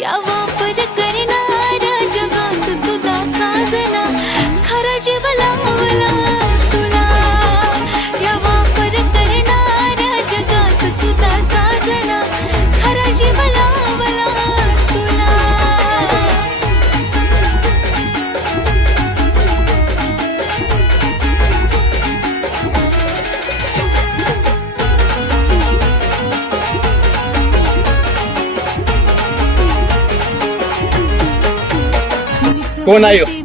या वापर करणाऱ्या जगात सुद्धा साजना खरा जीव लावला तुला. या वापर करणाऱ्या जगात सुद्धा साजना खरा जीव लावला तुला. कोण आहे हो?